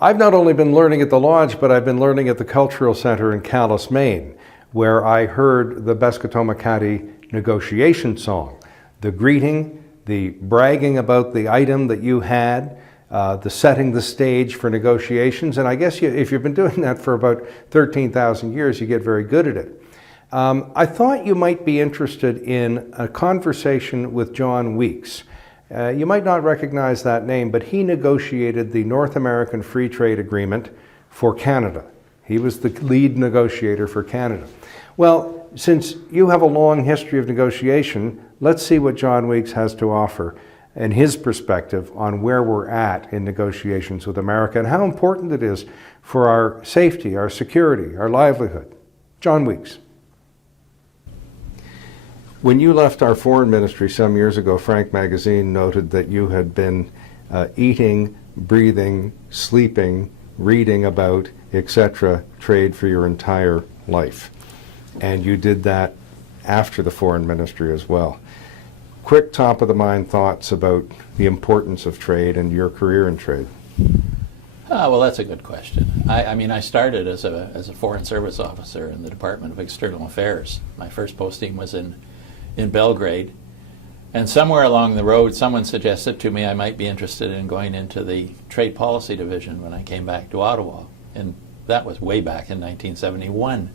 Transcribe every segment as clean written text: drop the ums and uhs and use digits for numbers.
I've not only been learning at the Lodge, but I've been learning at the Cultural Center in Calais, Maine, where I heard the Beskatooma County negotiation song, the greeting, the bragging about the item that you had, the setting the stage for negotiations. And I guess if you've been doing that for about 13,000 years, you get very good at it. I thought you might be interested in a conversation with John Weeks. You might not recognize that name, but he negotiated the North American Free Trade Agreement for Canada. He was the lead negotiator for Canada. Well, since you have a long history of negotiation, let's see what John Weeks has to offer and his perspective on where we're at in negotiations with America and how important it is for our safety, our security, our livelihood. John Weeks. When you left our foreign ministry some years ago, Frank Magazine noted that you had been eating, breathing, sleeping, reading about, etc., trade for your entire life. And you did that after the foreign ministry as well. Quick top-of-the-mind thoughts about the importance of trade and your career in trade. Well, that's a good question. I mean, I started as a Foreign Service officer in the Department of External Affairs. My first posting was in Belgrade, and somewhere along the road someone suggested to me I might be interested in going into the Trade Policy Division when I came back to Ottawa, and that was way back in 1971.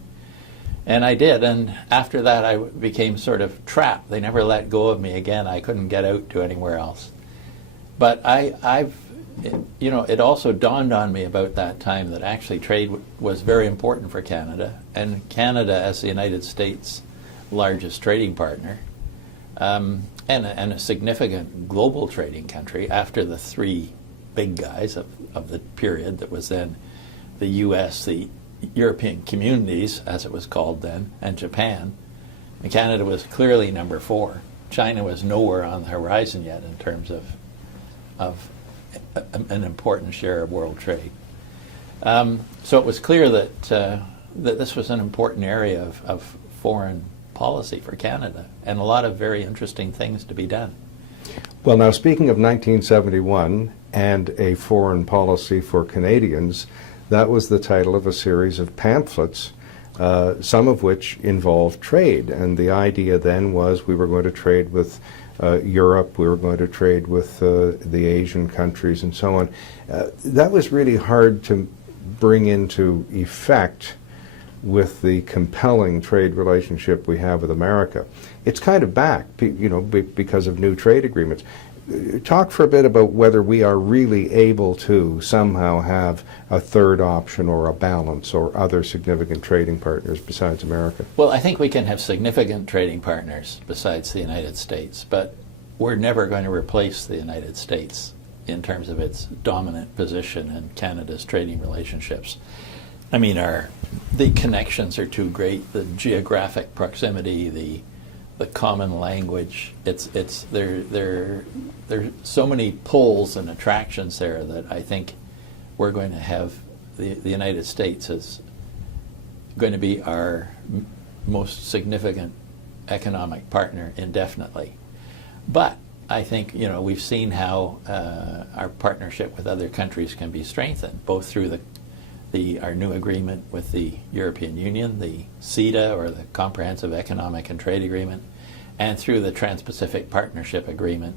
And I did, and after that I became sort of trapped. They never let go of me again. I couldn't get out to anywhere else. But it also dawned on me about that time that actually trade was very important for Canada, and Canada as the United States' largest trading partner, and a significant global trading country after the three big guys of the period that was then the U.S., the European communities, as it was called then, and Japan. And Canada was clearly number 4. China was nowhere on the horizon yet in terms of an important share of world trade. So it was clear that this was an important area of foreign policy for Canada, and a lot of very interesting things to be done. Well, now speaking of 1971 and a foreign policy for Canadians, that was the title of a series of pamphlets, some of which involved trade. And the idea then was we were going to trade with Europe, we were going to trade with the Asian countries and so on. That was really hard to bring into effect with the compelling trade relationship we have with America. It's kind of back, because of new trade agreements. Talk for a bit about whether we are really able to somehow have a third option or a balance or other significant trading partners besides America. Well, I think we can have significant trading partners besides the United States, but we're never going to replace the United States in terms of its dominant position in Canada's trading relationships. I mean, the connections are too great, the geographic proximity, the common language. There's so many pulls and attractions there that I think we're going to have the United States is going to be our most significant economic partner indefinitely. But I think we've seen how our partnership with other countries can be strengthened, both through our new agreement with the European Union, the CETA, or the Comprehensive Economic and Trade Agreement, and through the Trans-Pacific Partnership Agreement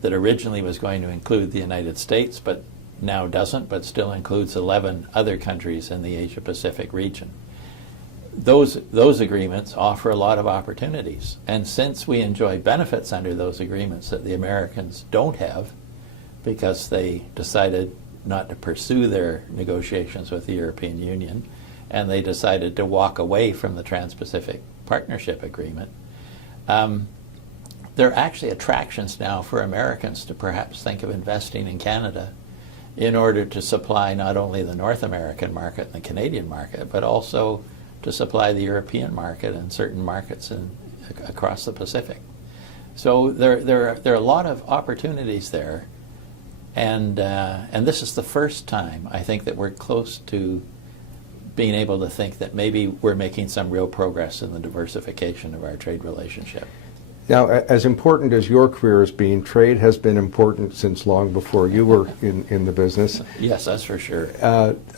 that originally was going to include the United States, but now doesn't, but still includes 11 other countries in the Asia-Pacific region. Those agreements offer a lot of opportunities, and since we enjoy benefits under those agreements that the Americans don't have because they decided not to pursue their negotiations with the European Union, and they decided to walk away from the Trans-Pacific Partnership Agreement, there are actually attractions now for Americans to perhaps think of investing in Canada in order to supply not only the North American market and the Canadian market, but also to supply the European market and certain markets across the Pacific. So there are a lot of opportunities there. And this is the first time, I think, that we're close to being able to think that maybe we're making some real progress in the diversification of our trade relationship. Now, as important as your career has been, trade has been important since long before you were in the business. Yes, that's for sure.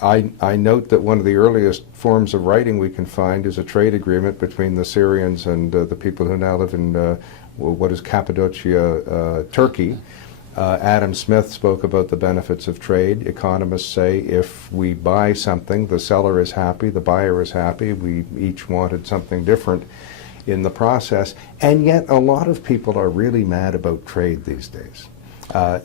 I note that one of the earliest forms of writing we can find is a trade agreement between the Syrians and the people who now live in what is Cappadocia, Turkey. Adam Smith spoke about the benefits of trade. Economists say if we buy something, the seller is happy, the buyer is happy. We each wanted something different in the process. And yet a lot of people are really mad about trade these days,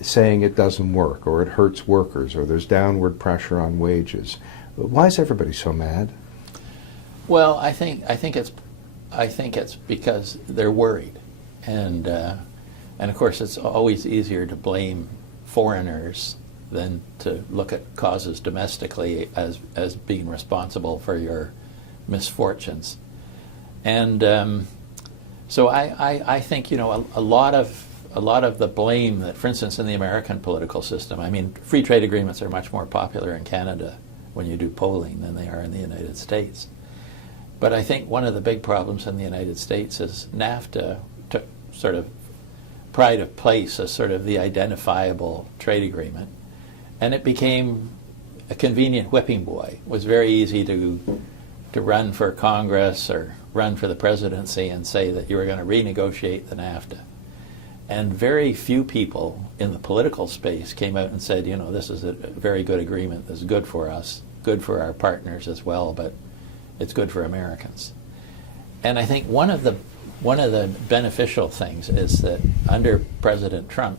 saying it doesn't work, or it hurts workers, or there's downward pressure on wages. Why is everybody so mad? Well, I think it's because they're worried, and of course it's always easier to blame foreigners than to look at causes domestically as being responsible for your misfortunes. And so I think, you know, a lot of the blame that, for instance, in the American political system, I mean, free trade agreements are much more popular in Canada when you do polling than they are in the United States. But I think one of the big problems in the United States is NAFTA took sort of pride of place as sort of the identifiable trade agreement, and it became a convenient whipping boy. It was very easy to run for Congress or run for the presidency and say that you were going to renegotiate the NAFTA. And very few people in the political space came out and said, you know, this is a very good agreement, this is good for us, good for our partners as well, but it's good for Americans. And I think one of the beneficial things is that under President Trump,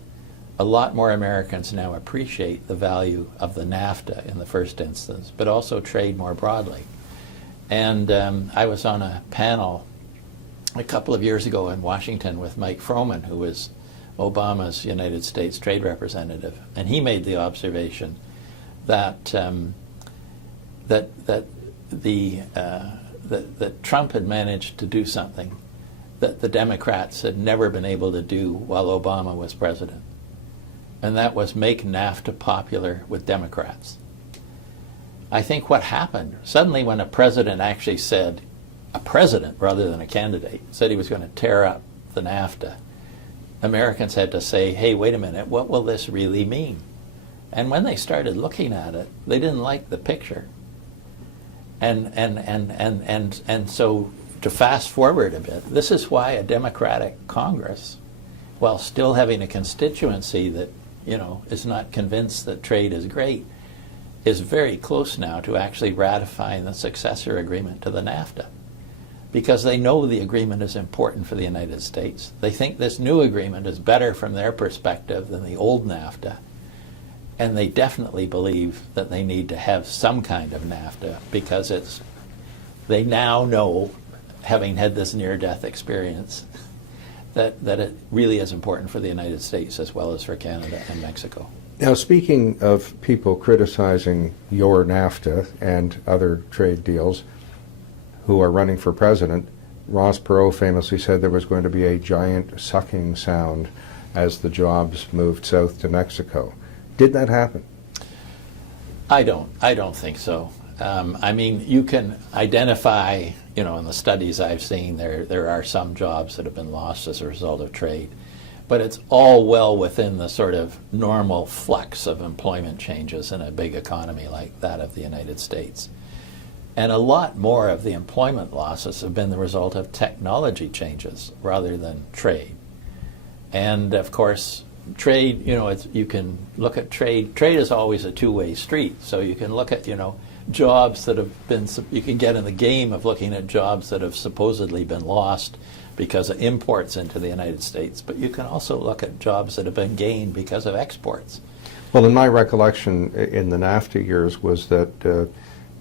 a lot more Americans now appreciate the value of the NAFTA in the first instance, but also trade more broadly. And I was on a panel a couple of years ago in Washington with Mike Froman, who was Obama's United States trade representative, and he made the observation that that Trump had managed to do something that the Democrats had never been able to do while Obama was president, and that was make NAFTA popular with Democrats. I think what happened, suddenly when a president actually said, a president rather than a candidate, said he was going to tear up the NAFTA, Americans had to say, hey, wait a minute, what will this really mean? And when they started looking at it, they didn't like the picture. And so to fast forward a bit, this is why a Democratic Congress, while still having a constituency that, you know, is not convinced that trade is great, is very close now to actually ratifying the successor agreement to the NAFTA, because they know the agreement is important for the United States. They think this new agreement is better from their perspective than the old NAFTA, and they definitely believe that they need to have some kind of NAFTA because they now know, having had this near-death experience, that it really is important for the United States as well as for Canada and Mexico. Now, speaking of people criticizing your NAFTA and other trade deals who are running for president, Ross Perot famously said there was going to be a giant sucking sound as the jobs moved south to Mexico. Did that happen? I don't think so. I mean, you can identify, you know, in the studies I've seen, there are some jobs that have been lost as a result of trade. But it's all well within the sort of normal flux of employment changes in a big economy like that of the United States. And a lot more of the employment losses have been the result of technology changes rather than trade. And of course, trade, you know, you can look at trade. Trade is always a two-way street. So you can look at, you know, jobs that have been, you can get in the game of looking at jobs that have supposedly been lost because of imports into the United States, but you can also look at jobs that have been gained because of exports. Well, in my recollection in the NAFTA years was that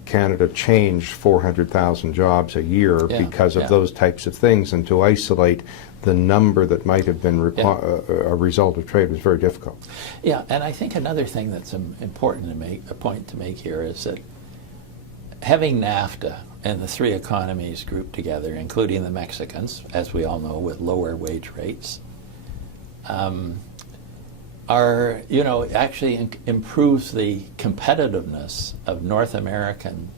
Canada changed 400,000 jobs a year because of those types of things, and to isolate the number that might have been a result of trade was very difficult. Yeah, and I think another thing that's important to make, a point to make here, is that having NAFTA and the three economies grouped together, including the Mexicans, as we all know, with lower wage rates, are, you know, actually improves the competitiveness of North American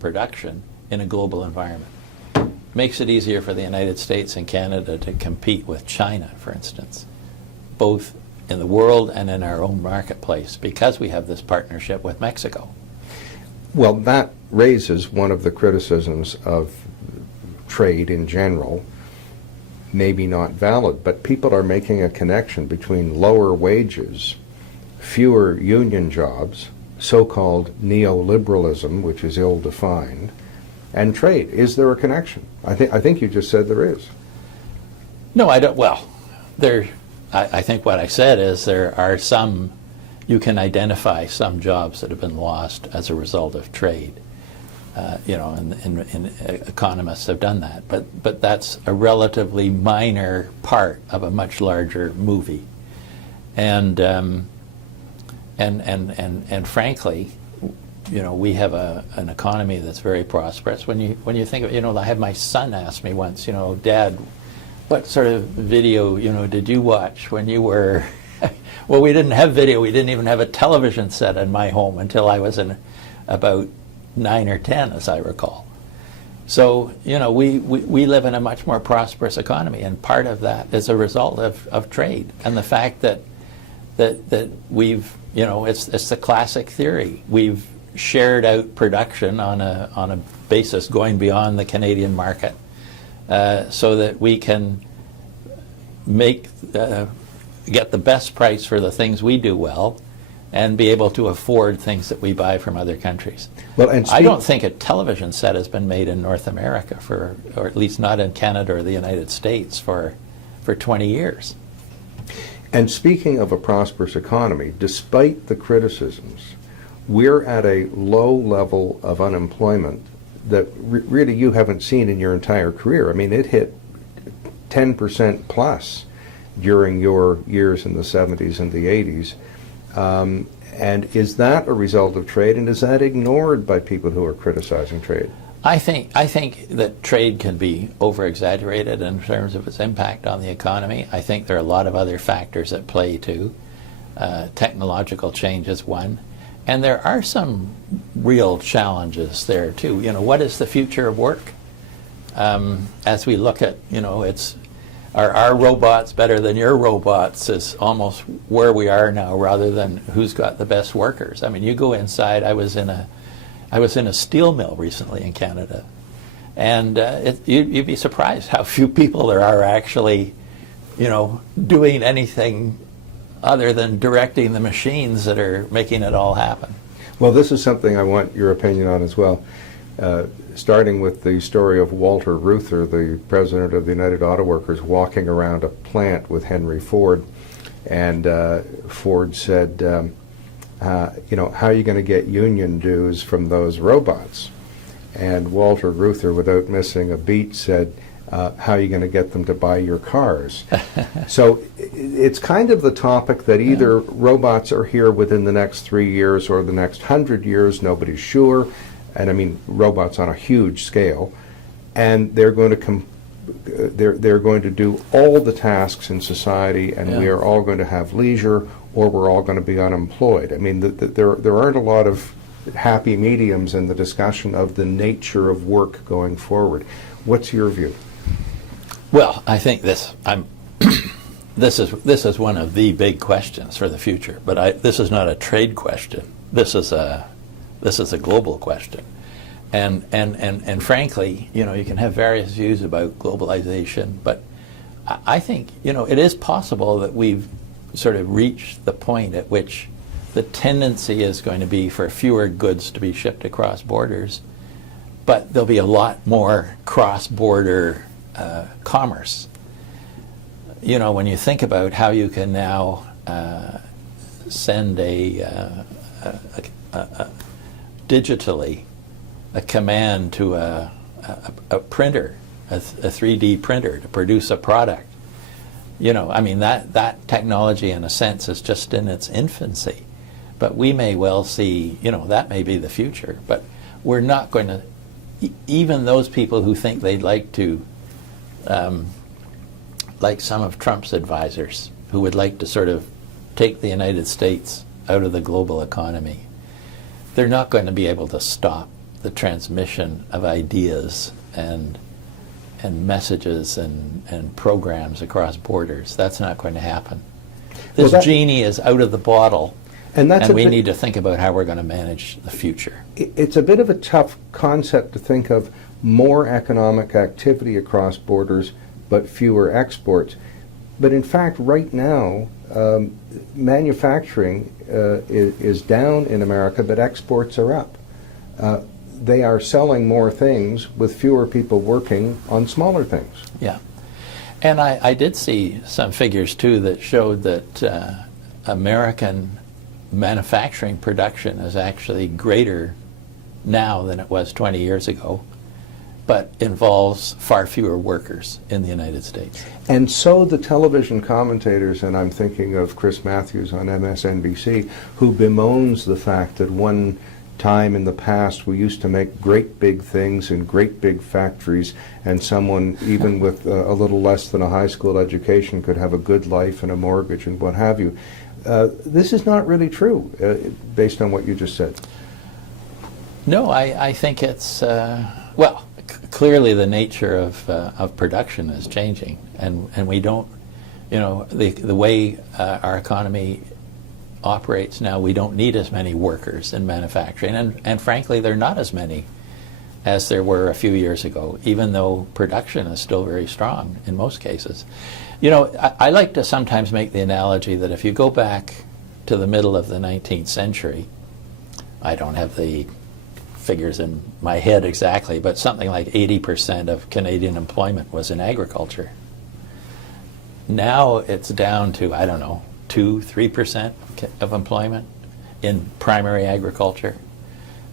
production in a global environment. makes it easier for the United States and Canada to compete with China, for instance, both in the world and in our own marketplace, because we have this partnership with Mexico. Well, that raises one of the criticisms of trade in general, maybe not valid, but people are making a connection between lower wages, fewer union jobs, so-called neoliberalism, which is ill-defined, and trade. Is there a connection? I think you just said there is. No, I don't. Well, I think what I said is there are some, you can identify some jobs that have been lost as a result of trade. And economists have done that, but that's a relatively minor part of a much larger movie, and frankly, we have an economy that's very prosperous. When you think of, I had my son ask me once, Dad, what sort of video did you watch when you were? Well, we didn't have video. We didn't even have a television set in my home until I was in about 9 or 10, as I recall. So, we live in a much more prosperous economy, and part of that is a result of trade and the fact that we've, it's the classic theory. We've shared out production on a basis going beyond the Canadian market, so that we can get the best price for the things we do well, and be able to afford things that we buy from other countries. Well, and I don't think a television set has been made in North America or at least not in Canada or the United States for 20 years. And speaking of a prosperous economy, despite the criticisms, we're at a low level of unemployment that really you haven't seen in your entire career. I mean, it hit 10% plus during your years in the 70s and the 80s. And is that a result of trade, and is that ignored by people who are criticizing trade? I think that trade can be over-exaggerated in terms of its impact on the economy. I think there are a lot of other factors at play too. Technological change is one, and there are some real challenges there too. What is the future of work? As we look at, are our robots better than your robots is almost where we are now, rather than who's got the best workers. I mean, you go inside. I was in a steel mill recently in Canada, and you'd be surprised how few people there are actually, doing anything other than directing the machines that are making it all happen. Well, this is something I want your opinion on as well. Starting with the story of Walter Reuther, the president of the United Auto Workers, walking around a plant with Henry Ford, and Ford said, how are you going to get union dues from those robots? And Walter Reuther, without missing a beat, said, how are you going to get them to buy your cars? So it's kind of the topic that either robots are here within the next 3 years or the next 100 years, nobody's sure. And I mean robots on a huge scale, and they're going to they're going to do all the tasks in society, and we are all going to have leisure, or we're all going to be unemployed. I mean, there aren't a lot of happy mediums in the discussion of the nature of work going forward. What's your view? Well, I think this is one of the big questions for the future. But this is not a trade question. This is a global question, and frankly, you can have various views about globalization, but I think it is possible that we've sort of reached the point at which the tendency is going to be for fewer goods to be shipped across borders, but there'll be a lot more cross-border commerce. When you think about how you can now send digitally a command to a printer, a 3D printer, to produce a product. I mean, that technology in a sense is just in its infancy, but we may well see, that may be the future, but we're not going to, even those people who think they'd like to, like some of Trump's advisors, who would like to sort of take the United States out of the global economy, they're not going to be able to stop the transmission of ideas and messages and programs across borders. That's not going to happen. Well, This genie is out of the bottle, And that's and a we bit- need to think about how we're going to manage the future. It's a bit of a tough concept to think of more economic activity across borders, but fewer exports. But in fact, right now, manufacturing is down in America, but exports are up. They are selling more things with fewer people working on smaller things. Yeah. And I did see some figures, too, that showed that American manufacturing production is actually greater now than it was 20 years ago, but involves far fewer workers in the United States. And so the television commentators, and I'm thinking of Chris Matthews on MSNBC, who bemoans the fact that one time in the past we used to make great big things in great big factories, and someone even with a little less than a high school education could have a good life and a mortgage and what have you. This is not really true, based on what you just said. No, I think it's, well, clearly the nature of production is changing, and we don't, you know, the way our economy operates now, we don't need as many workers in manufacturing, and frankly, there are not as many as there were a few years ago, even though production is still very strong in most cases. You know, I like to sometimes make the analogy that if you go back to the middle of the 19th century, I don't have the figures in my head exactly, but something like 80% of Canadian employment was in agriculture. Now it's down to, I don't know, 2-3% of employment in primary agriculture.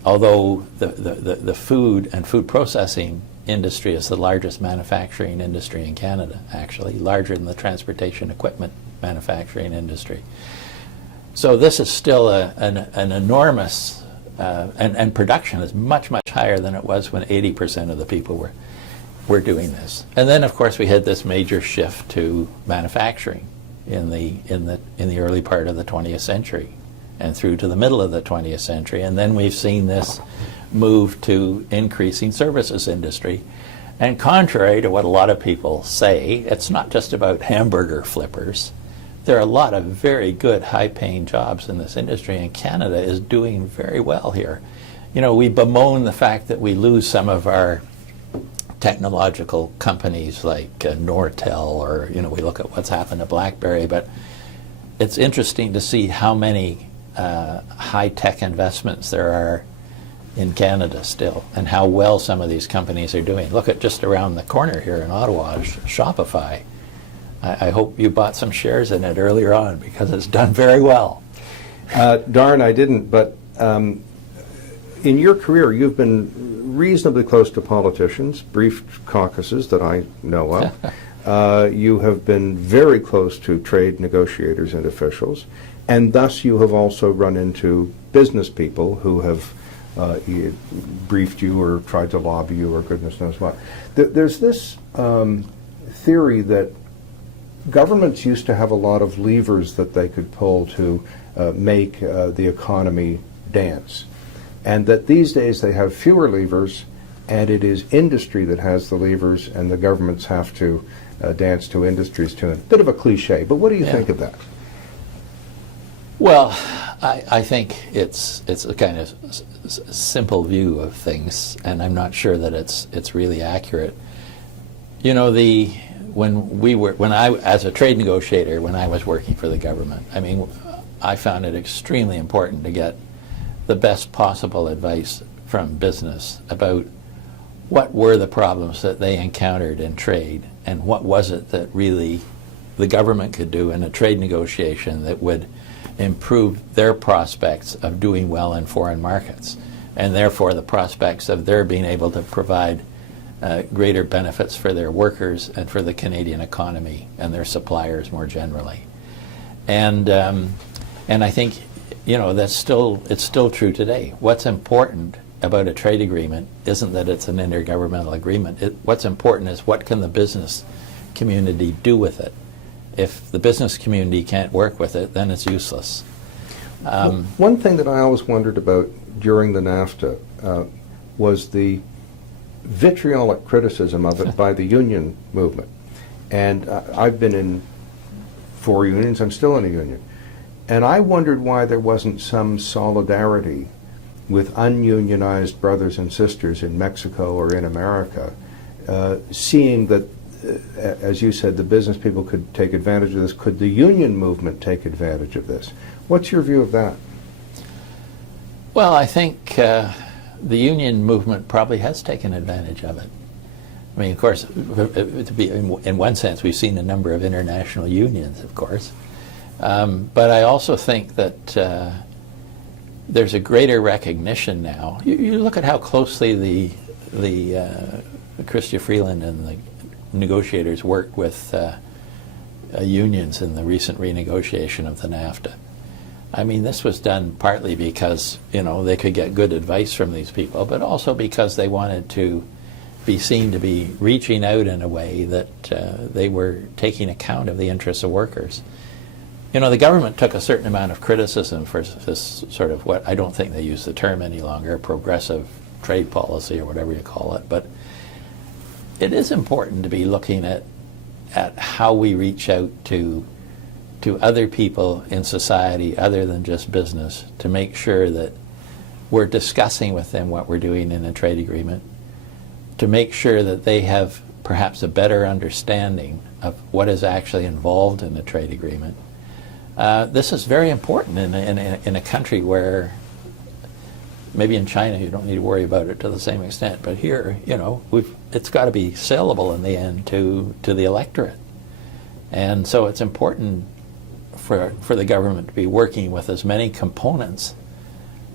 Although the food and food processing industry is the largest manufacturing industry in Canada, actually, larger than the transportation equipment manufacturing industry. So this is still an enormous, and production is much, much higher than it was when 80% of the people were doing this. And then, of course, we had this major shift to manufacturing in the early part of the 20th century and through to the middle of the 20th century. And then we've seen this move to increasing services industry. And contrary to what a lot of people say, it's not just about hamburger flippers. There are a lot of very good, high-paying jobs in this industry, and Canada is doing very well here. You know, we bemoan the fact that we lose some of our technological companies like Nortel, or, you know, we look at what's happened to BlackBerry, but it's interesting to see how many high-tech investments there are in Canada still, and how well some of these companies are doing. Look at just around the corner here in Ottawa, Shopify. I hope you bought some shares in it earlier on, because it's done very well. Darn, I didn't, but in your career, you've been reasonably close to politicians, brief caucuses that I know of. You have been very close to trade negotiators and officials, and thus you have also run into business people who have briefed you or tried to lobby you or goodness knows what. There's this theory that governments used to have a lot of levers that they could pull to make the economy dance, and that these days they have fewer levers, and it is industry that has the levers, and the governments have to dance to industry's tune. Bit of a cliche, but what do you think of that? Well, I think it's a kind of simple view of things, and I'm not sure that it's really accurate. You know, when I as a trade negotiator, when I was working for the government, I mean, I found it extremely important to get the best possible advice from business about what were the problems that they encountered in trade, and what was it that really the government could do in a trade negotiation that would improve their prospects of doing well in foreign markets, and therefore the prospects of their being able to provide greater benefits for their workers and for the Canadian economy and their suppliers more generally. And I think, you know, it's still true today. What's important about a trade agreement isn't that it's an intergovernmental agreement. What's important is what can the business community do with it. If the business community can't work with it, then it's useless. One thing that I always wondered about during the NAFTA was the vitriolic criticism of it by the union movement. And I've been in 4 unions, I'm still in a union. And I wondered why there wasn't some solidarity with ununionized brothers and sisters in Mexico or in America, seeing that, as you said, the business people could take advantage of this. Could the union movement take advantage of this? What's your view of that? Well, I think the union movement probably has taken advantage of it. I mean, of course, in one sense, we've seen a number of international unions, of course. But I also think that there's a greater recognition now. You look at how closely the Chrystia Freeland and the negotiators worked with unions in the recent renegotiation of the NAFTA. I mean, this was done partly because, you know, they could get good advice from these people, but also because they wanted to be seen to be reaching out in a way that they were taking account of the interests of workers. You know, the government took a certain amount of criticism for this sort of, what I don't think they use the term any longer, progressive trade policy or whatever you call it, but it is important to be looking at how we reach out to other people in society other than just business, to make sure that we're discussing with them what we're doing in a trade agreement, to make sure that they have perhaps a better understanding of what is actually involved in a trade agreement. This is very important in a country where, maybe in China you don't need to worry about it to the same extent, but here, you know, it's got to be saleable in the end to the electorate. And so it's important for the government to be working with as many components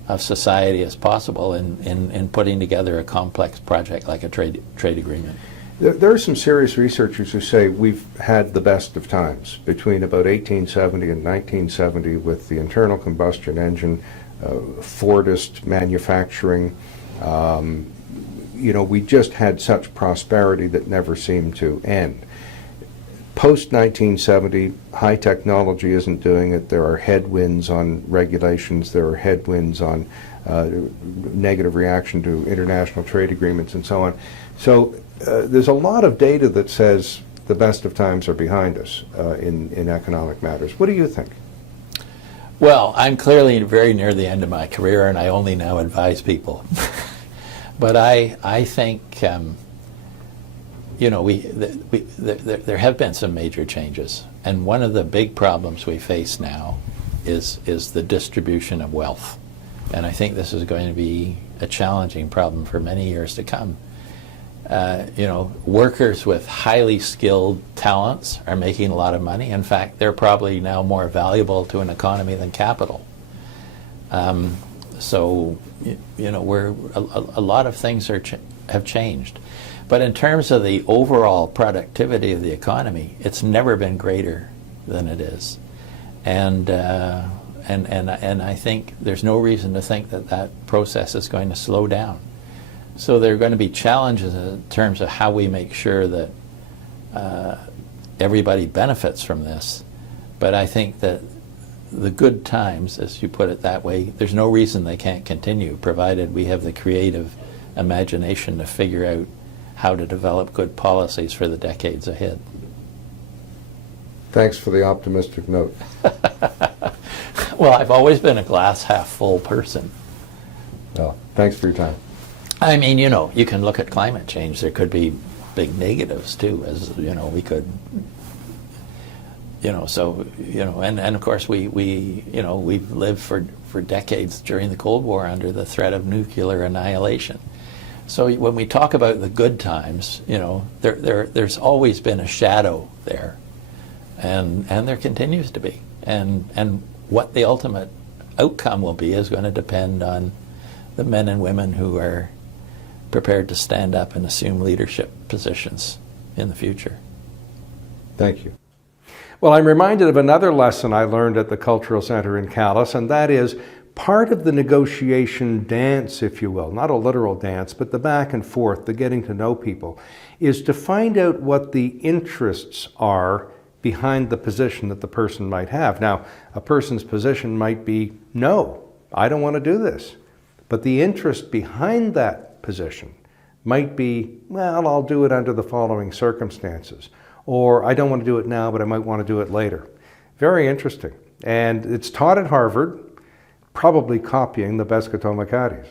of society as possible in putting together a complex project like a trade agreement. There are some serious researchers who say we've had the best of times between about 1870 and 1970 with the internal combustion engine, Fordist manufacturing. You know, we just had such prosperity that never seemed to end. Post-1970, high technology isn't doing it. There are headwinds on regulations. There are headwinds on negative reaction to international trade agreements and so on. So there's a lot of data that says the best of times are behind us in economic matters. What do you think? Well, I'm clearly very near the end of my career, and I only now advise people. But I think, you know, there have been some major changes, and one of the big problems we face now is the distribution of wealth, and I think this is going to be a challenging problem for many years to come. You know, workers with highly skilled talents are making a lot of money. In fact, they're probably now more valuable to an economy than capital. So, you know, a lot of things have changed. But in terms of the overall productivity of the economy, it's never been greater than it is. And I think there's no reason to think that process is going to slow down. So there are going to be challenges in terms of how we make sure that everybody benefits from this. But I think that the good times, as you put it that way, there's no reason they can't continue, provided we have the creative imagination to figure out how to develop good policies for the decades ahead. Thanks for the optimistic note. Well, I've always been a glass half full person. Well, thanks for your time. I mean, you know, you can look at climate change. There could be big negatives too, as you know, we could, you know, so, you know, and of course we you know, we've lived for decades during the Cold War under the threat of nuclear annihilation. So when we talk about the good times, you know, there's always been a shadow there, and there continues to be, and what the ultimate outcome will be is going to depend on the men and women who are prepared to stand up and assume leadership positions in the future. Thank you. Well, I'm reminded of another lesson I learned at the Cultural Center in Calais, and that is part of the negotiation dance, if you will, not a literal dance, but the back and forth, the getting to know people, is to find out what the interests are behind the position that the person might have. Now, a person's position might be, no, I don't want to do this. But the interest behind that position, might be, well, I'll do it under the following circumstances. Or I don't want to do it now, but I might want to do it later. Very interesting. And it's taught at Harvard, probably copying the Beskotomi Caddies.